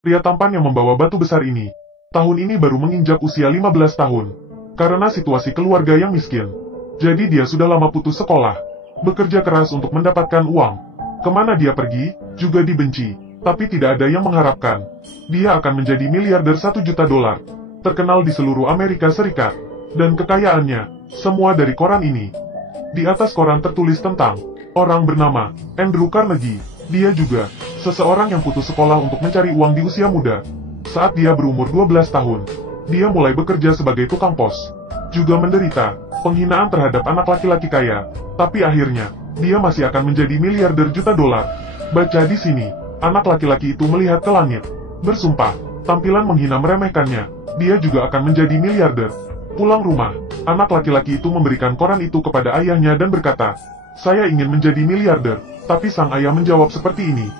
Pria tampan yang membawa batu besar ini, tahun ini baru menginjak usia 15 tahun. Karena situasi keluarga yang miskin. Jadi dia sudah lama putus sekolah. Bekerja keras untuk mendapatkan uang. Kemana dia pergi, juga dibenci. Tapi tidak ada yang mengharapkan. Dia akan menjadi miliarder 1 juta dolar. Terkenal di seluruh Amerika Serikat. Dan kekayaannya, semua dari koran ini. Di atas koran tertulis tentang orang bernama Andrew Carnegie. Dia juga seseorang yang putus sekolah untuk mencari uang di usia muda. Saat dia berumur 12 tahun, dia mulai bekerja sebagai tukang pos. Juga menderita penghinaan terhadap anak laki-laki kaya. Tapi akhirnya, dia masih akan menjadi miliarder juta dolar. Baca di sini, anak laki-laki itu melihat ke langit. Bersumpah, tampilan menghina meremehkannya. Dia juga akan menjadi miliarder. Pulang rumah, anak laki-laki itu memberikan koran itu kepada ayahnya dan berkata, "Saya ingin menjadi miliarder." Tapi sang ayah menjawab seperti ini,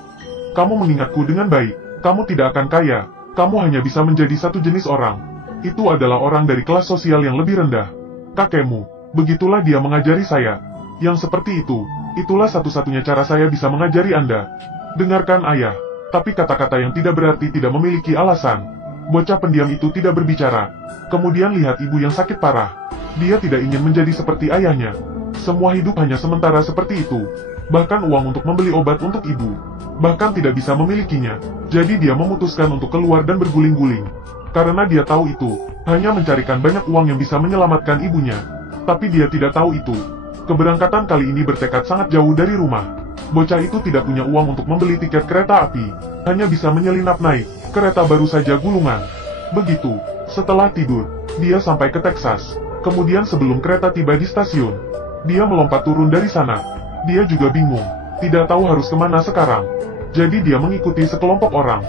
"Kamu mengingatku dengan baik, kamu tidak akan kaya, kamu hanya bisa menjadi satu jenis orang. Itu adalah orang dari kelas sosial yang lebih rendah. Kakekmu, begitulah dia mengajari saya. Yang seperti itu, itulah satu-satunya cara saya bisa mengajari Anda." Dengarkan ayah, tapi kata-kata yang tidak berarti tidak memiliki alasan. Bocah pendiam itu tidak berbicara. Kemudian lihat ibu yang sakit parah. Dia tidak ingin menjadi seperti ayahnya. Semua hidup hanya sementara seperti itu. Bahkan uang untuk membeli obat untuk ibu, bahkan tidak bisa memilikinya. Jadi dia memutuskan untuk keluar dan berguling-guling. Karena dia tahu itu, hanya mencarikan banyak uang yang bisa menyelamatkan ibunya. Tapi dia tidak tahu itu. Keberangkatan kali ini bertekad sangat jauh dari rumah. Bocah itu tidak punya uang untuk membeli tiket kereta api. Hanya bisa menyelinap naik kereta baru saja gulungan. Begitu, setelah tidur, dia sampai ke Texas. Kemudian sebelum kereta tiba di stasiun, dia melompat turun dari sana. Dia juga bingung, tidak tahu harus kemana sekarang. Jadi dia mengikuti sekelompok orang.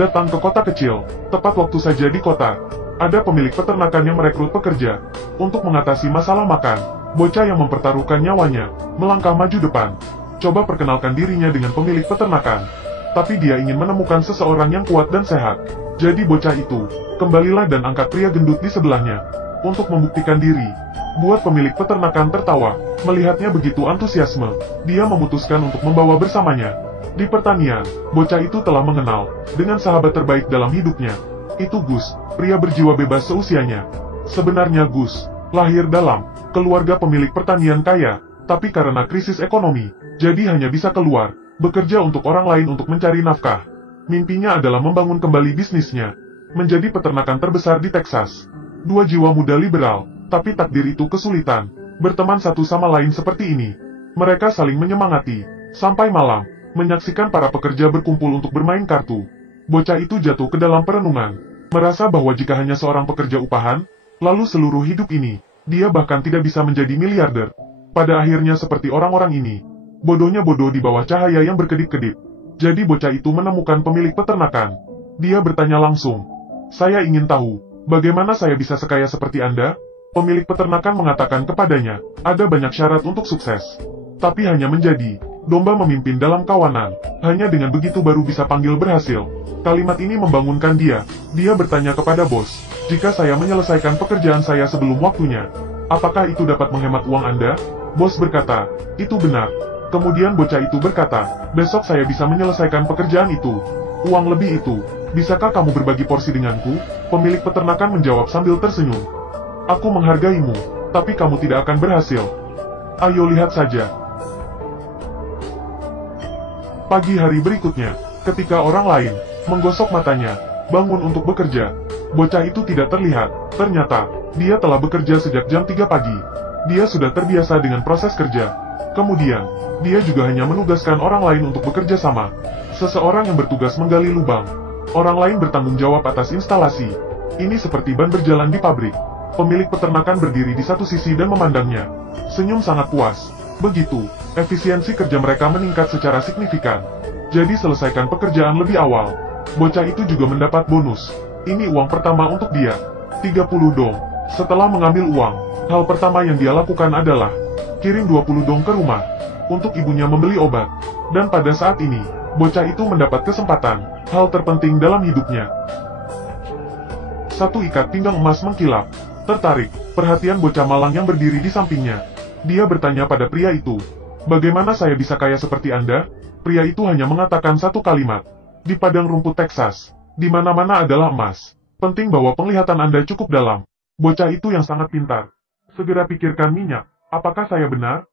Datang ke kota kecil, tepat waktu saja di kota. Ada pemilik peternakan yang merekrut pekerja. Untuk mengatasi masalah makan, bocah yang mempertaruhkan nyawanya, melangkah maju depan. Coba perkenalkan dirinya dengan pemilik peternakan. Tapi dia ingin menemukan seseorang yang kuat dan sehat. Jadi bocah itu, kembalilah dan angkat pria gendut di sebelahnya. Untuk membuktikan diri. Buat pemilik peternakan tertawa, melihatnya begitu antusiasme. Dia memutuskan untuk membawa bersamanya. Di pertanian, bocah itu telah mengenal dengan sahabat terbaik dalam hidupnya. Itu Gus, pria berjiwa bebas seusianya. Sebenarnya Gus lahir dalam keluarga pemilik pertanian kaya, tapi karena krisis ekonomi, jadi hanya bisa keluar, bekerja untuk orang lain untuk mencari nafkah. Mimpinya adalah membangun kembali bisnisnya, menjadi peternakan terbesar di Texas. Dua jiwa muda liberal, tapi takdir itu kesulitan, berteman satu sama lain seperti ini. Mereka saling menyemangati, sampai malam, menyaksikan para pekerja berkumpul untuk bermain kartu. Bocah itu jatuh ke dalam perenungan, merasa bahwa jika hanya seorang pekerja upahan, lalu seluruh hidup ini, dia bahkan tidak bisa menjadi miliarder. Pada akhirnya seperti orang-orang ini, bodohnya bodoh di bawah cahaya yang berkedip-kedip. Jadi bocah itu menemukan pemilik peternakan. Dia bertanya langsung, "Saya ingin tahu, bagaimana saya bisa sekaya seperti Anda?" Pemilik peternakan mengatakan kepadanya, ada banyak syarat untuk sukses. Tapi hanya menjadi domba memimpin dalam kawanan. Hanya dengan begitu baru bisa panggil berhasil. Kalimat ini membangunkan dia. Dia bertanya kepada bos, "Jika saya menyelesaikan pekerjaan saya sebelum waktunya, apakah itu dapat menghemat uang Anda?" Bos berkata, "Itu benar." Kemudian bocah itu berkata, "Besok saya bisa menyelesaikan pekerjaan itu. Uang lebih itu, bisakah kamu berbagi porsi denganku?" Pemilik peternakan menjawab sambil tersenyum, "Aku menghargaimu, tapi kamu tidak akan berhasil. Ayo lihat saja." Pagi hari berikutnya, ketika orang lain menggosok matanya, bangun untuk bekerja, bocah itu tidak terlihat. Ternyata, dia telah bekerja sejak jam 3 pagi. Dia sudah terbiasa dengan proses kerja. Kemudian, dia juga hanya menugaskan orang lain untuk bekerja sama. Seseorang yang bertugas menggali lubang. Orang lain bertanggung jawab atas instalasi. Ini seperti ban berjalan di pabrik. Pemilik peternakan berdiri di satu sisi dan memandangnya. Senyum sangat puas. Begitu, efisiensi kerja mereka meningkat secara signifikan. Jadi selesaikan pekerjaan lebih awal. Bocah itu juga mendapat bonus. Ini uang pertama untuk dia. 30 dong. Setelah mengambil uang, hal pertama yang dia lakukan adalah kirim 20 dong ke rumah untuk ibunya membeli obat. Dan pada saat ini, bocah itu mendapat kesempatan, hal terpenting dalam hidupnya. Satu ikat pinggang emas mengkilap. Tertarik, perhatian bocah malang yang berdiri di sampingnya. Dia bertanya pada pria itu, "Bagaimana saya bisa kaya seperti Anda?" Pria itu hanya mengatakan satu kalimat, "Di padang rumput Texas." Di mana-mana adalah emas. Penting bahwa penglihatan Anda cukup dalam. Bocah itu yang sangat pintar. Segera pikirkan minyak. Apakah saya benar?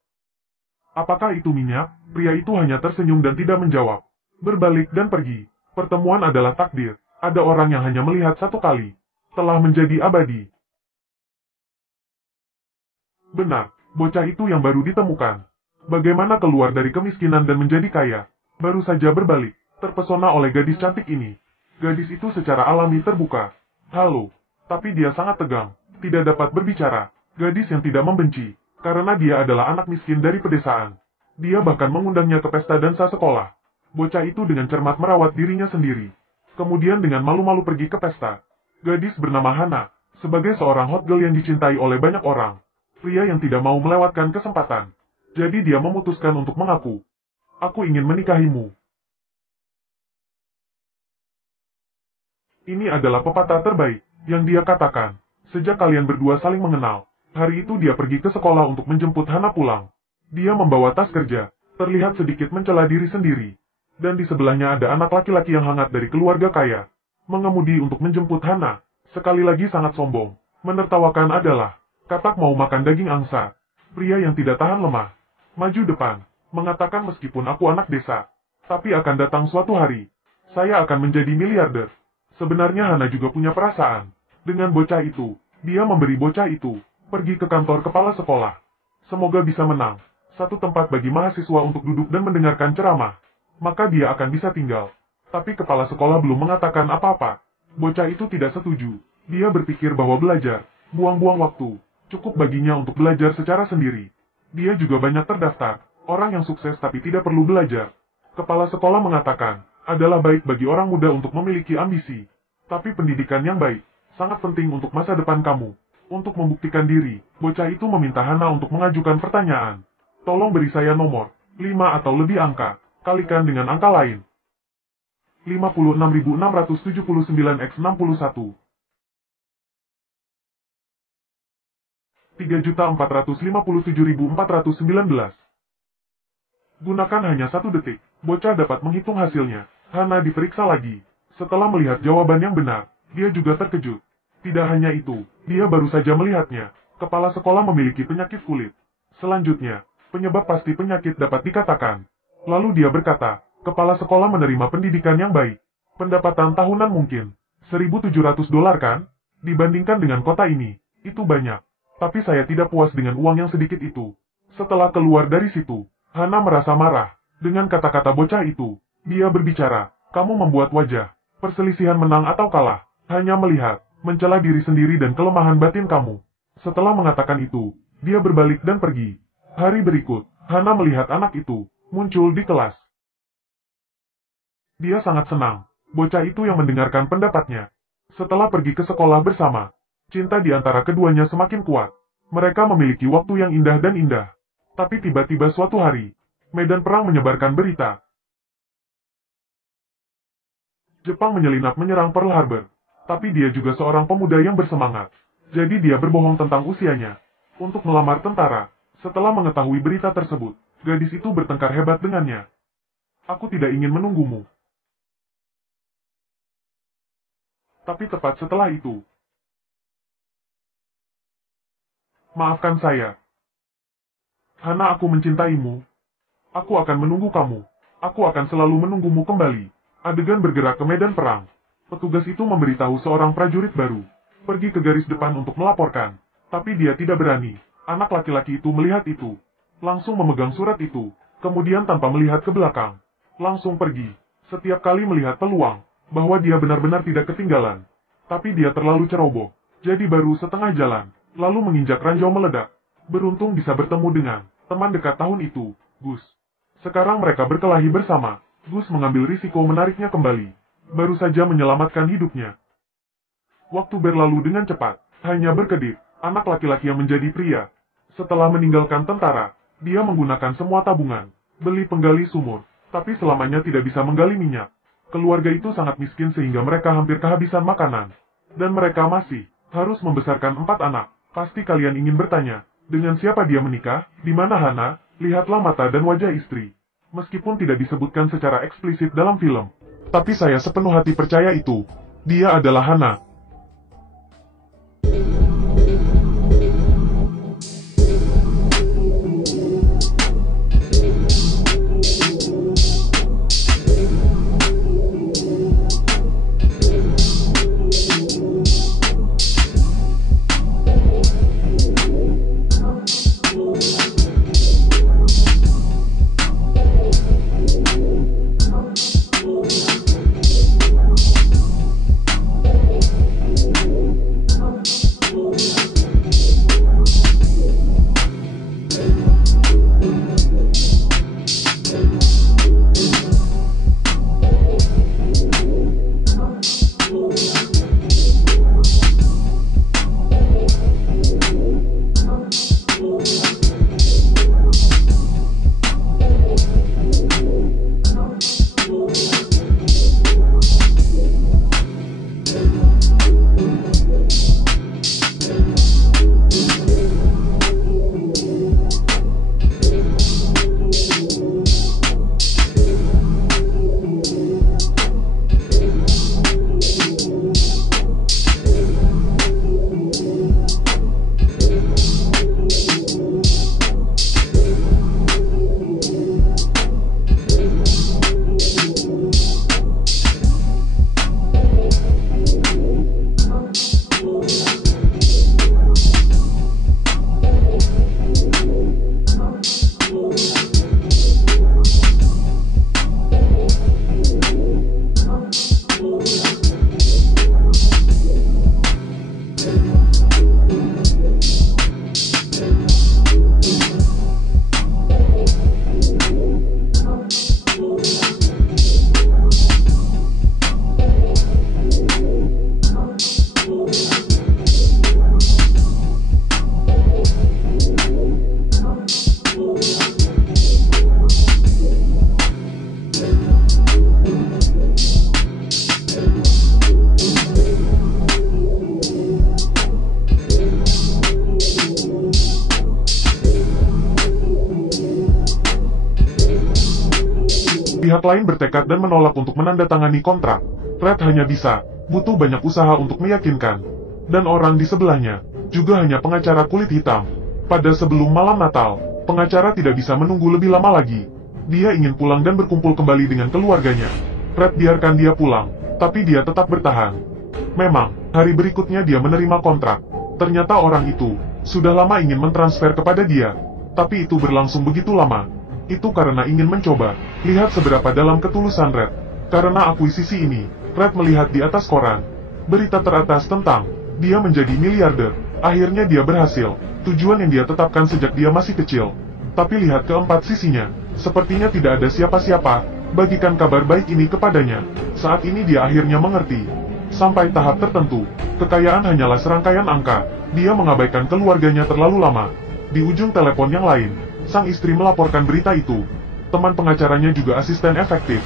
Apakah itu minyak? Pria itu hanya tersenyum dan tidak menjawab. Berbalik dan pergi. Pertemuan adalah takdir. Ada orang yang hanya melihat satu kali. Telah menjadi abadi. Benar, bocah itu yang baru ditemukan. Bagaimana keluar dari kemiskinan dan menjadi kaya? Baru saja berbalik, terpesona oleh gadis cantik ini. Gadis itu secara alami terbuka. Halo, tapi dia sangat tegang, tidak dapat berbicara. Gadis yang tidak membenci, karena dia adalah anak miskin dari pedesaan. Dia bahkan mengundangnya ke pesta dansa sekolah. Bocah itu dengan cermat merawat dirinya sendiri. Kemudian dengan malu-malu pergi ke pesta. Gadis bernama Hana, sebagai seorang hot girl yang dicintai oleh banyak orang. Pria yang tidak mau melewatkan kesempatan. Jadi dia memutuskan untuk mengaku. Aku ingin menikahimu. Ini adalah pepatah terbaik yang dia katakan. Sejak kalian berdua saling mengenal, hari itu dia pergi ke sekolah untuk menjemput Hana pulang. Dia membawa tas kerja, terlihat sedikit mencela diri sendiri. Dan di sebelahnya ada anak laki-laki yang hangat dari keluarga kaya. Mengemudi untuk menjemput Hana, sekali lagi sangat sombong. Menertawakan adalah, katak mau makan daging angsa. Pria yang tidak tahan lemah. Maju depan, mengatakan meskipun aku anak desa, tapi akan datang suatu hari, saya akan menjadi miliarder. Sebenarnya Hana juga punya perasaan. Dengan bocah itu, dia memberi bocah itu, pergi ke kantor kepala sekolah. Semoga bisa menang, satu tempat bagi mahasiswa untuk duduk dan mendengarkan ceramah. Maka dia akan bisa tinggal. Tapi kepala sekolah belum mengatakan apa-apa. Bocah itu tidak setuju. Dia berpikir bahwa belajar, buang-buang waktu, cukup baginya untuk belajar secara sendiri. Dia juga banyak terdaftar, orang yang sukses tapi tidak perlu belajar. Kepala sekolah mengatakan, adalah baik bagi orang muda untuk memiliki ambisi. Tapi pendidikan yang baik, sangat penting untuk masa depan kamu. Untuk membuktikan diri, bocah itu meminta Hana untuk mengajukan pertanyaan. Tolong beri saya nomor, 5 atau lebih angka, kalikan dengan angka lain. 56.679x61. 3.457.419. Gunakan hanya 1 detik, bocah dapat menghitung hasilnya. Hana diperiksa lagi. Setelah melihat jawaban yang benar, dia juga terkejut. Tidak hanya itu, dia baru saja melihatnya. Kepala sekolah memiliki penyakit kulit. Selanjutnya, penyebab pasti penyakit dapat dikatakan. Lalu dia berkata, kepala sekolah menerima pendidikan yang baik. Pendapatan tahunan mungkin $1.700 kan? Dibandingkan dengan kota ini, itu banyak. Tapi saya tidak puas dengan uang yang sedikit itu. Setelah keluar dari situ, Hana merasa marah. Dengan kata-kata bocah itu, dia berbicara, kamu membuat wajah. Perselisihan menang atau kalah, hanya melihat, mencela diri sendiri dan kelemahan batin kamu. Setelah mengatakan itu, dia berbalik dan pergi. Hari berikut, Hana melihat anak itu, muncul di kelas. Dia sangat senang, bocah itu yang mendengarkan pendapatnya. Setelah pergi ke sekolah bersama, cinta di antara keduanya semakin kuat. Mereka memiliki waktu yang indah dan indah. Tapi tiba-tiba suatu hari, medan perang menyebarkan berita. Jepang menyelinap menyerang Pearl Harbor. Tapi dia juga seorang pemuda yang bersemangat. Jadi dia berbohong tentang usianya. Untuk melamar tentara. Setelah mengetahui berita tersebut, gadis itu bertengkar hebat dengannya. Aku tidak ingin menunggumu. Tapi tepat setelah itu, maafkan saya. Hana, aku mencintaimu. Aku akan menunggu kamu. Aku akan selalu menunggumu kembali. Adegan bergerak ke medan perang. Petugas itu memberitahu seorang prajurit baru. Pergi ke garis depan untuk melaporkan. Tapi dia tidak berani. Anak laki-laki itu melihat itu. Langsung memegang surat itu. Kemudian tanpa melihat ke belakang. Langsung pergi. Setiap kali melihat peluang. Bahwa dia benar-benar tidak ketinggalan. Tapi dia terlalu ceroboh. Jadi baru setengah jalan. Lalu menginjak ranjau meledak. Beruntung bisa bertemu dengan teman dekat tahun itu, Gus. Sekarang mereka berkelahi bersama. Gus mengambil risiko menariknya kembali. Baru saja menyelamatkan hidupnya. Waktu berlalu dengan cepat. Hanya berkedip, anak laki-laki yang menjadi pria. Setelah meninggalkan tentara, dia menggunakan semua tabungan. Beli penggali sumur. Tapi selamanya tidak bisa menggali minyak. Keluarga itu sangat miskin sehingga mereka hampir kehabisan makanan. Dan mereka masih harus membesarkan 4 anak. Pasti kalian ingin bertanya, dengan siapa dia menikah, di mana Hana? Lihatlah mata dan wajah istri. Meskipun tidak disebutkan secara eksplisit dalam film, Tapi saya sepenuh hati percaya itu. Dia adalah Hana. Pihak lain bertekad dan menolak untuk menandatangani kontrak. Red hanya butuh banyak usaha untuk meyakinkan. Dan orang di sebelahnya, juga hanya pengacara kulit hitam. Pada sebelum malam Natal, pengacara tidak bisa menunggu lebih lama lagi. Dia ingin pulang dan berkumpul kembali dengan keluarganya. Red biarkan dia pulang, tapi dia tetap bertahan. Memang, hari berikutnya dia menerima kontrak. Ternyata orang itu, sudah lama ingin mentransfer kepada dia. Tapi itu berlangsung begitu lama. Itu karena ingin mencoba, lihat seberapa dalam ketulusan Red. Karena akuisisi ini, Red melihat di atas koran, berita teratas tentang, dia menjadi miliarder. Akhirnya dia berhasil, tujuan yang dia tetapkan sejak dia masih kecil. Tapi lihat keempat sisinya, sepertinya tidak ada siapa-siapa, bagikan kabar baik ini kepadanya. Saat ini dia akhirnya mengerti. Sampai tahap tertentu, kekayaan hanyalah serangkaian angka, dia mengabaikan keluarganya terlalu lama. Di ujung telepon yang lain, sang istri melaporkan berita itu. Teman pengacaranya juga asisten efektif.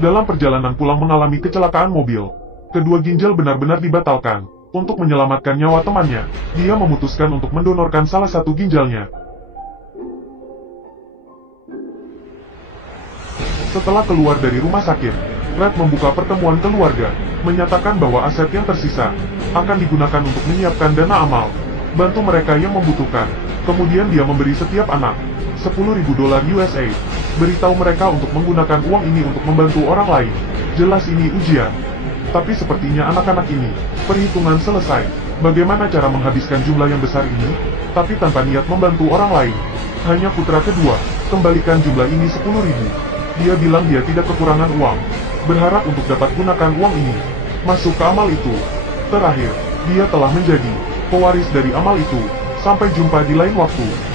Dalam perjalanan pulang mengalami kecelakaan mobil. Kedua ginjal benar-benar dibatalkan. Untuk menyelamatkan nyawa temannya, dia memutuskan untuk mendonorkan salah satu ginjalnya. Setelah keluar dari rumah sakit, Red membuka pertemuan keluarga, menyatakan bahwa aset yang tersisa akan digunakan untuk menyiapkan dana amal, bantu mereka yang membutuhkan. Kemudian dia memberi setiap anak $10.000 USA. Beritahu mereka untuk menggunakan uang ini untuk membantu orang lain. Jelas ini ujian. Tapi sepertinya anak-anak ini, perhitungan selesai. Bagaimana cara menghabiskan jumlah yang besar ini, tapi tanpa niat membantu orang lain. Hanya putra kedua, kembalikan jumlah ini 10.000. Dia bilang dia tidak kekurangan uang. Berharap untuk dapat gunakan uang ini. Masuk ke amal itu. Terakhir, dia telah menjadi pewaris dari amal itu. Sampai jumpa di lain waktu.